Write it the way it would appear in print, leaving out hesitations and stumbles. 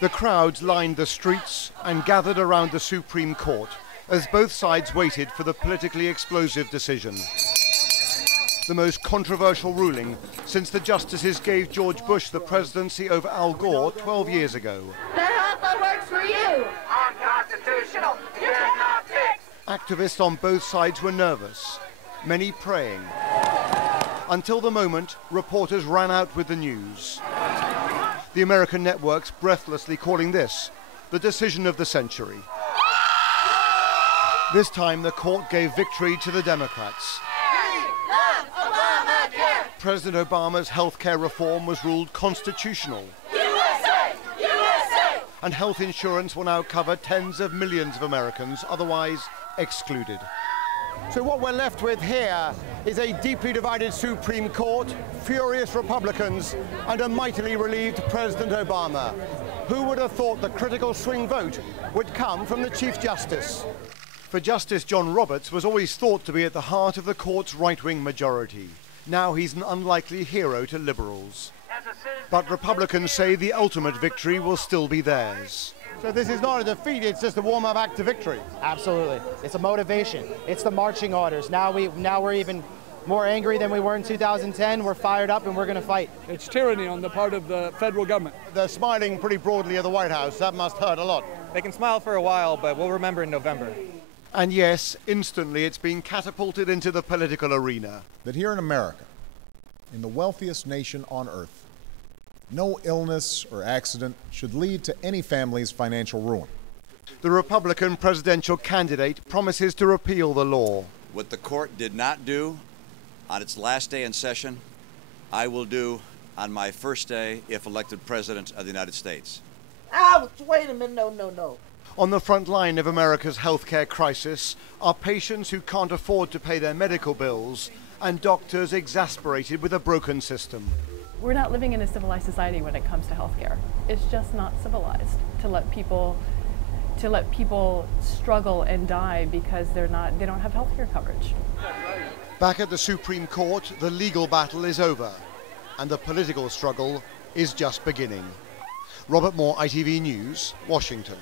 The crowds lined the streets and gathered around the Supreme Court as both sides waited for the politically explosive decision. The most controversial ruling since the justices gave George Bush the presidency over Al Gore 12 years ago. The health that works for you. Unconstitutional. You cannot fix. Activists on both sides were nervous, many praying, until the moment reporters ran out with the news. The American networks breathlessly calling this the decision of the century. This time the court gave victory to the Democrats. President Obama's healthcare reform was ruled constitutional. USA! USA! And health insurance will now cover tens of millions of Americans otherwise excluded. So what we're left with here is a deeply divided Supreme Court, furious Republicans, and a mightily relieved President Obama. Who would have thought the critical swing vote would come from the Chief Justice? For Justice John Roberts was always thought to be at the heart of the court's right-wing majority. Now he's an unlikely hero to liberals. But Republicans say the ultimate victory will still be theirs. So this is not a defeat, it's just a warm-up act to victory. Absolutely. It's a motivation. It's the marching orders. Now we're even more angry than we were in 2010. We're fired up and we're going to fight. It's tyranny on the part of the federal government. They're smiling pretty broadly at the White House. That must hurt a lot. They can smile for a while, but we'll remember in November. And yes, instantly it's been catapulted into the political arena. That here in America, in the wealthiest nation on earth, no illness or accident should lead to any family's financial ruin. The Republican presidential candidate promises to repeal the law. What the court did not do on its last day in session, I will do on my first day if elected president of the United States. Wait a minute, no. On the front line of America's healthcare crisis are patients who can't afford to pay their medical bills and doctors exasperated with a broken system. We're not living in a civilized society when it comes to healthcare. It's just not civilized to let people struggle and die because they don't have healthcare coverage. Back at the Supreme Court, the legal battle is over and the political struggle is just beginning. Robert Moore, ITV News, Washington.